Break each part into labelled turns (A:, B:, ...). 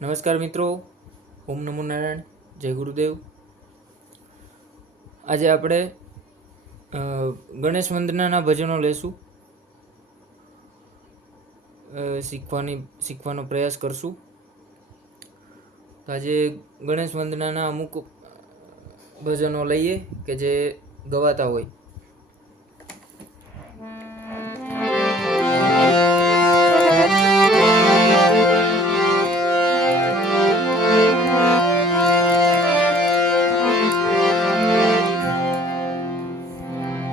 A: નમસ્કાર મિત્રો, ઓમ નમો નારાયણ, જય ગુરુદેવ. આજે આપણે ગણેશ વંદનાના ભજનો લેશું. શીખવાની, શીખવાનો પ્રયાસ કરશું. આજે ગણેશ વંદનાના અમુક ભજનો લઈએ કે જે ગવાતા હોય.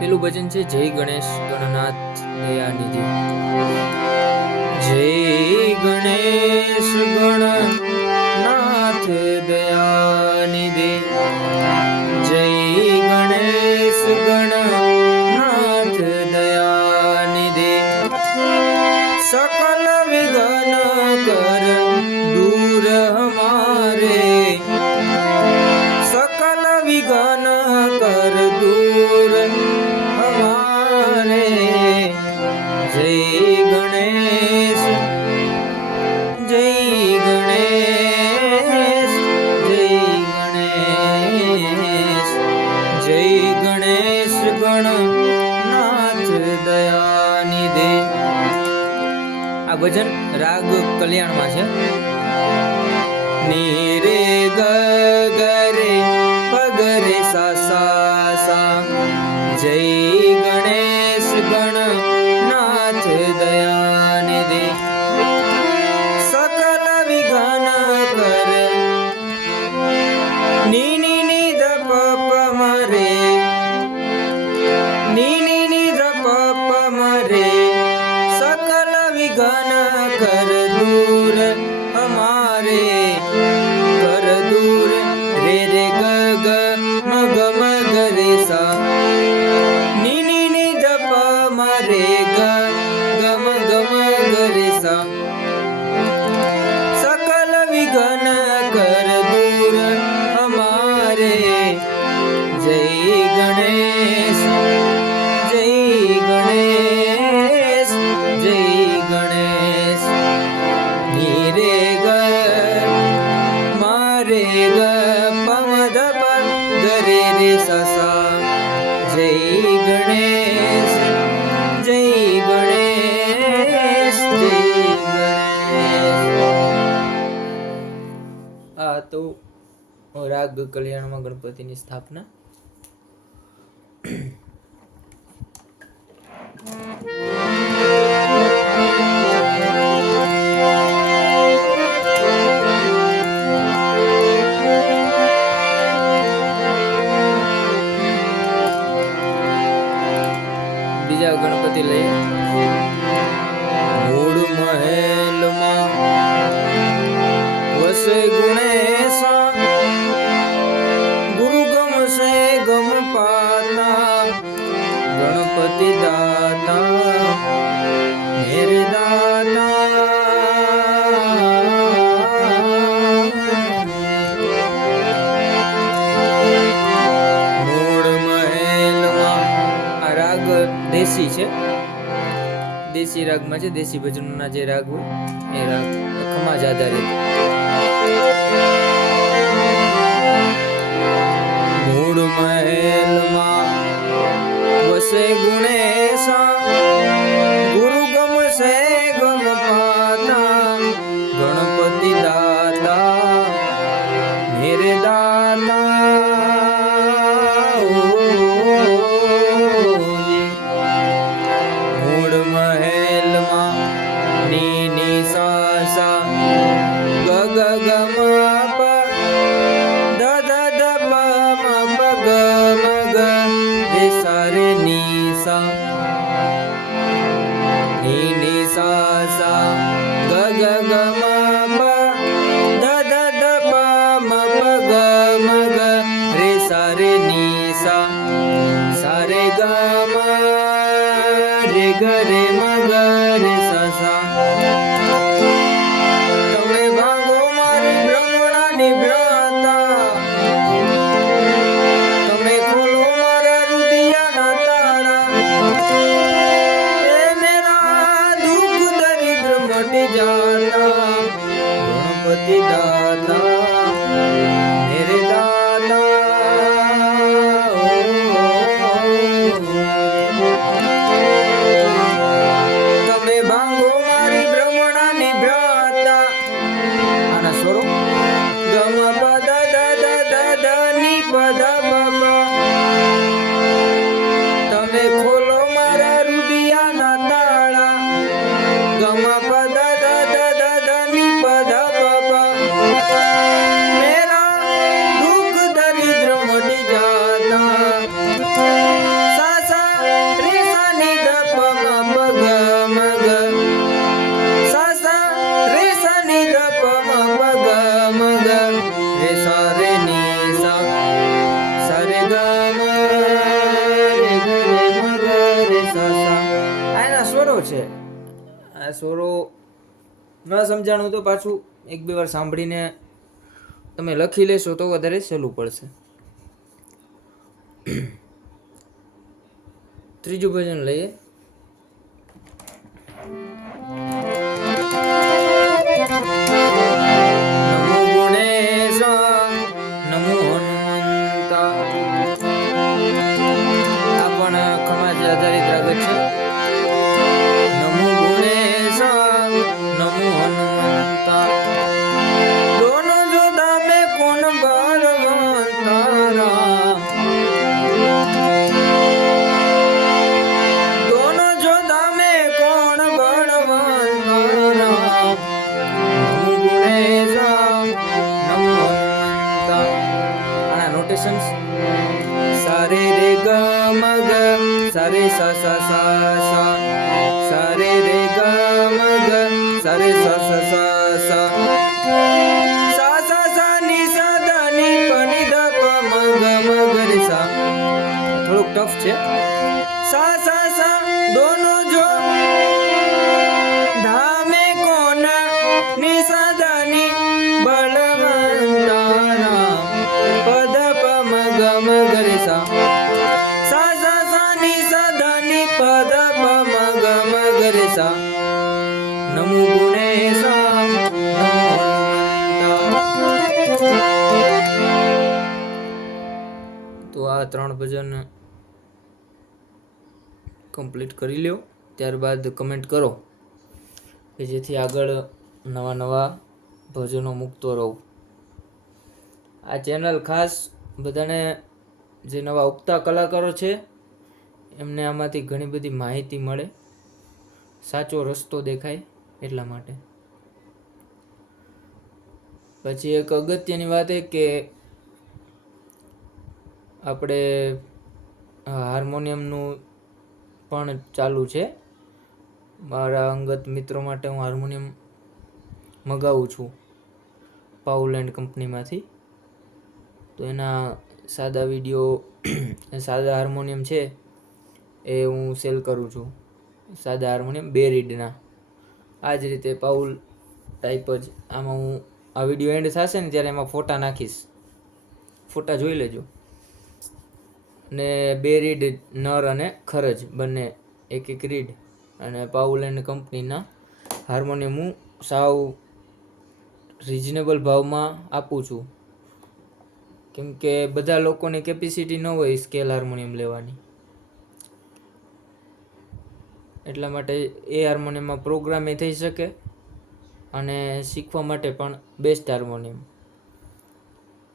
A: પેલું ભજન છે જય ગણેશ ગણનાથ દયાનિધિ. જય ગણેશ ગણનાથ જય ગણેશ જય ગણેશ જય ગણેશ જય ગણેશ ગણનાથ દયાનિધે. આ ભજન રાગ કલ્યાણમાં છે. નીરે ગ જય ગણેશ જય ગણેશ જય ગણેશ. ધીરે ગ, મારે ગ પમ ધ ગરે રે સસા. જય ગણેશ જય ગણેશ જય ગણેશ. આ તો રાગ કલ્યાણમાં ગણપતિની સ્થાપના Mm-hmm. દેશી રાગમાં છે દેશી ભજનોના જે રાગ હોય એ રાગ ખમાજ આધારિત. निग मा मग मग रे शरणी सा। सर गा रे गरे मग सा। ગણપતિ દાદા. છે. આ સોરો ન સમજાણું તો પાછું એક બે વાર સાંભળીને તમે લખી લેશો તો વધારે સહેલું પડશે. ત્રીજું ભજન લઈએ. options. Sare re ga ma ga, sare sa sa sa sa. Sare re ga ma ga, sare sa sa sa sa. સા તો આ ત્રણ ભજન કમ્પ્લીટ કરી લ્યો. ત્યારબાદ કમેન્ટ કરો કે જેથી આગળ નવા નવા ભજનો મૂકતો રહું. આ ચેનલ ખાસ બધાને જે નવા ઉગતા કલાકારો છે, એમને આમાંથી ઘણી બધી માહિતી મળે. સાચો રસ્તો દેખાય એટલા માટે. પછી એક અગત્યની વાત એ કે આપણે હાર્મોનિયમનું પણ ચાલુ છે. મારા અંગત મિત્રો માટે હું હાર્મોનિયમ મગાવું છું. પાઉલ કંપનીમાંથી. તો એના સાદા વીડિયો સાદા હાર્મોનિયમ છે, એ હું સેલ કરું છું. સાદા હાર્મોનિયમ બે રીડના. આ જ રીતે પાઉલ ટાઈપ જ આમાં હું આ વીડિયો એન્ડ થશે ને ત્યારે એમાં ફોટા નાખીશ. ફોટા જોઈ લેજો. ને બે રીડ નર અને ખરજ, બંને એક એક રીડ. અને પાઉલ એન્ડ કંપનીના હાર્મોનિયમ હું સાવ રિઝનેબલ ભાવમાં આપું છું. કેમ કે બધા લોકોની કેપેસિટી ન હોય સ્કેલ હાર્મોનિયમ લેવાની. એટલા માટે એ હાર્મોનિયમમાં પ્રોગ્રામ એ થઈ શકે અને શીખવા માટે પણ બેસ્ટ હાર્મોનિયમ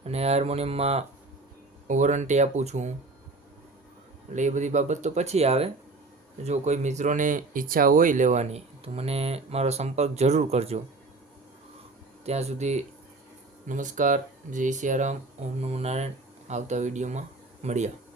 A: અને હાર્મોનિયમમાં વોરંટી આપું છું એટલે એ બધી બાબત તો પછી આવે. જો કોઈ મિત્રોને ઈચ્છા હોય લેવાની, તો મને મારો સંપર્ક જરૂર કરજો. ત્યાં સુધી નમસ્કાર જય સિયારામ ઓમ નમો નારાયણ. આવતા વિડીયોમાં મળ્યા